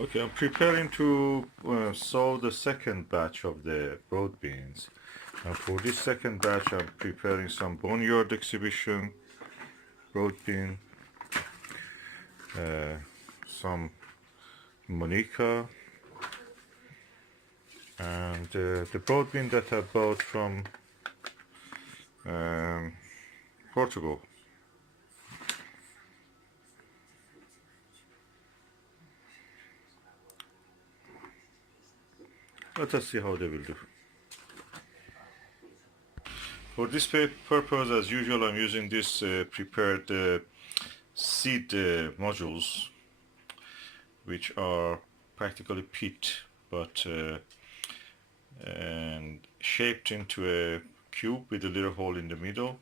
Okay, I'm preparing to sow the second batch of the Broadbeans. And for this second batch, I'm preparing some Boneyard exhibition, Broadbean, uh, some Monica, and the Broadbean that I bought from um, Portugal. Let us see how they will do. For this purpose, as usual, I'm using this prepared seed modules, which are practically peat, but and shaped into a cube with a little hole in the middle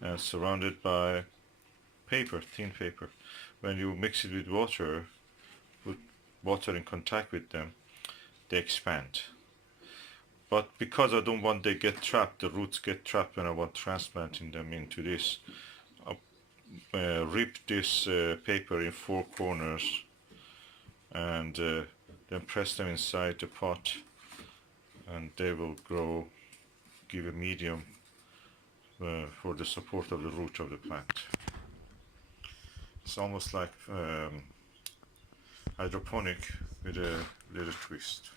and surrounded by paper, thin paper. When you mix it with water, put water in contact with them, they expand. But because I don't want they get trapped, the roots get trapped when I want transplanting them into this, I rip this paper in four corners and then press them inside the pot, and they will grow, give a medium for the support of the root of the plant. It's almost like hydroponic with a little twist.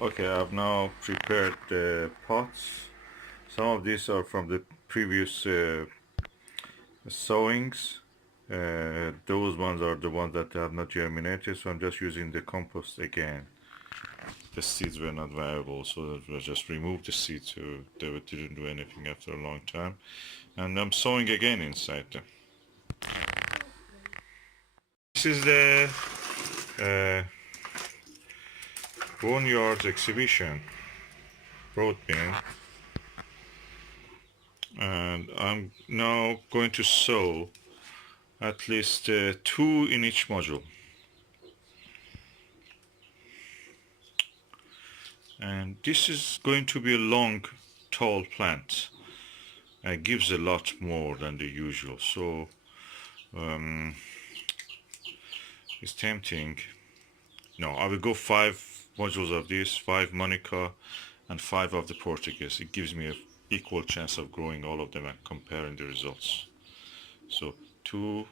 Okay, I've now prepared the pots. Some of these are from the previous sowings. Those ones are the ones that have not germinated, so I'm just using the compost again. The seeds were not viable, so I just removed the seeds, so they didn't do anything after a long time. And I'm sowing again inside them. This is the Bonyards exhibition, Broadbean, and I'm now going to sow at least 2 in each module. And this is going to be a long, tall plant. It gives a lot more than the usual, so it's tempting. No, I will go 5 modules of this, 5 Monica and 5 of the Portuguese. It gives me an equal chance of growing all of them and comparing the results. So 2,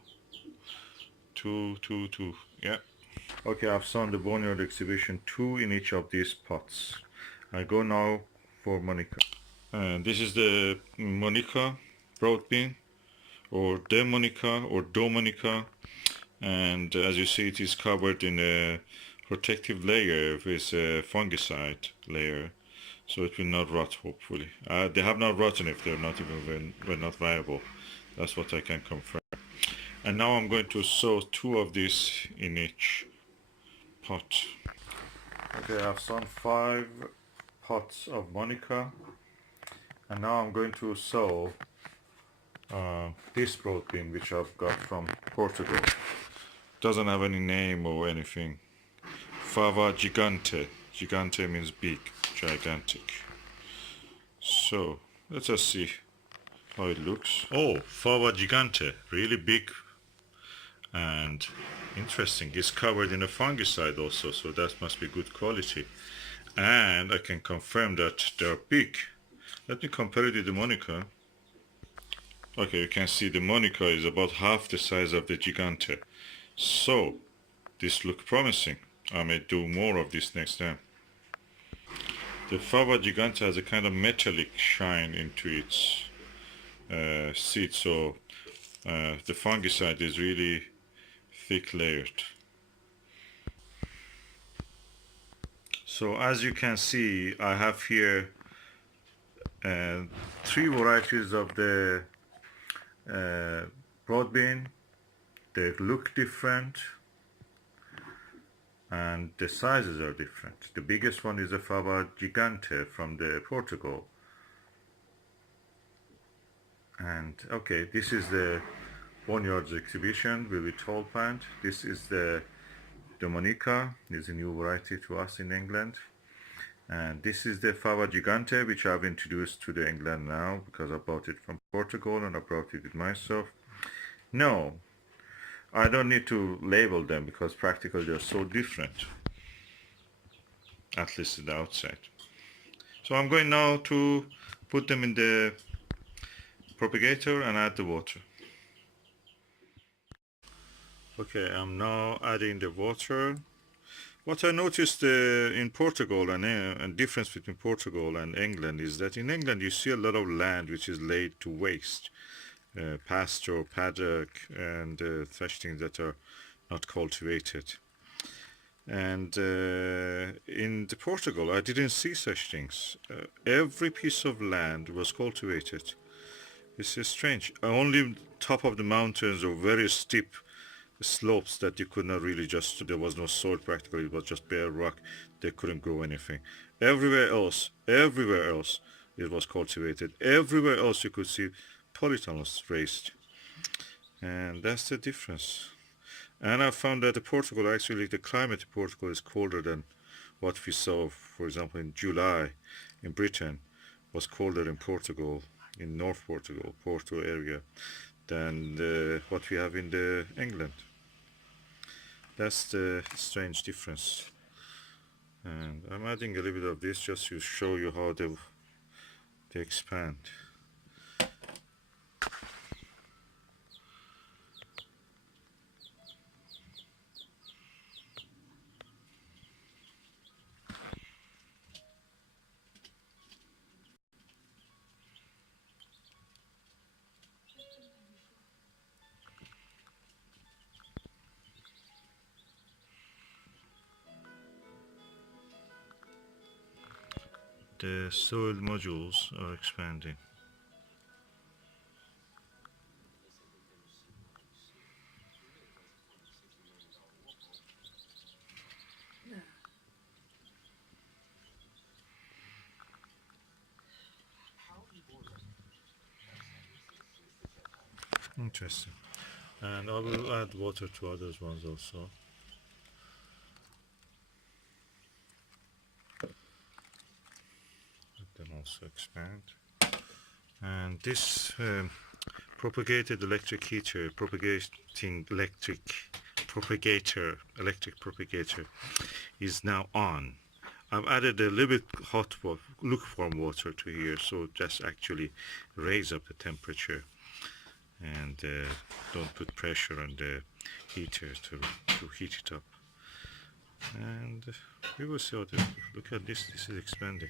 2, 2, 2, yeah. Okay, I've sown the Boneyard exhibition 2 in each of these pots. I go now for Monica. And this is the Monica Broadbean, or the Monica, or Domonica. And as you see, it is covered in a protective layer with a fungicide layer, so it will not rot, hopefully. They have not rotten if they're not even were not viable. That's what I can confirm. And now I'm going to sow 2 of these in each pot. Okay, I've sown 5 pots of Monica, and now I'm going to sow this Broadbean, which I've got from Portugal. Doesn't have any name or anything. Fava Gigante. Gigante means big, gigantic. So let's just see how it looks. Oh, Fava Gigante, really big and interesting. It's covered in a fungicide also, so that must be good quality. And I can confirm that they are big. Let me compare it with the Monica. Okay, you can see the Monica is about half the size of the Gigante. So this looks promising. I may do more of this next time. The Fava Gigante has a kind of metallic shine into its seed, so the fungicide is really thick layered. So as you can see, I have here 3 varieties of the Broadbean. They look different and the sizes are different. The biggest one is a Fava Gigante from the Portugal. And okay, this is the Bonyards exhibition with a tall plant. This is the Monica, is a new variety to us in England. And this is the fava gigante, which I've introduced to the England now because I bought it from Portugal and I brought it with myself. No, I don't need to label them because practically they're so different, at least at the outside. So I'm going now to put them in the propagator and add the water. Okay, I'm now adding the water. What I noticed in Portugal and difference between Portugal and England is that in England you see a lot of land which is laid to waste, pasture, paddock, and such things that are not cultivated. And in the Portugal, I didn't see such things. Every piece of land was cultivated. This is strange. Only top of the mountains or very steep slopes that you could not really just, there was no soil practically, it was just bare rock. They couldn't grow anything. Everywhere else, it was cultivated. Everywhere else you could see polytunnels raised. And that's the difference. And I found that Portugal, actually, the climate in Portugal is colder than what we saw, for example, in July in Britain, was colder in Portugal, in North Portugal, Porto area, than what we have in the England. That's the strange difference. And I'm adding a little bit of this just to show you how they expand. The soil modules are expanding. Interesting. And I will add water to other ones also. Let them also expand. And this propagated electric heater, electric propagator is now on. I've added a little bit hot lukewarm water to here, so just actually raise up the temperature and don't put pressure on the heater to heat it up. And we will see how look at this is expanding.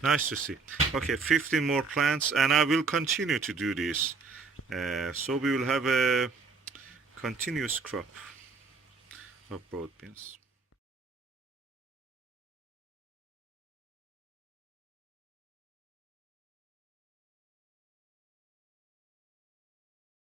Nice to see. Okay, 15 more plants, and I will continue to do this. So we will have a continuous crop of broad beans.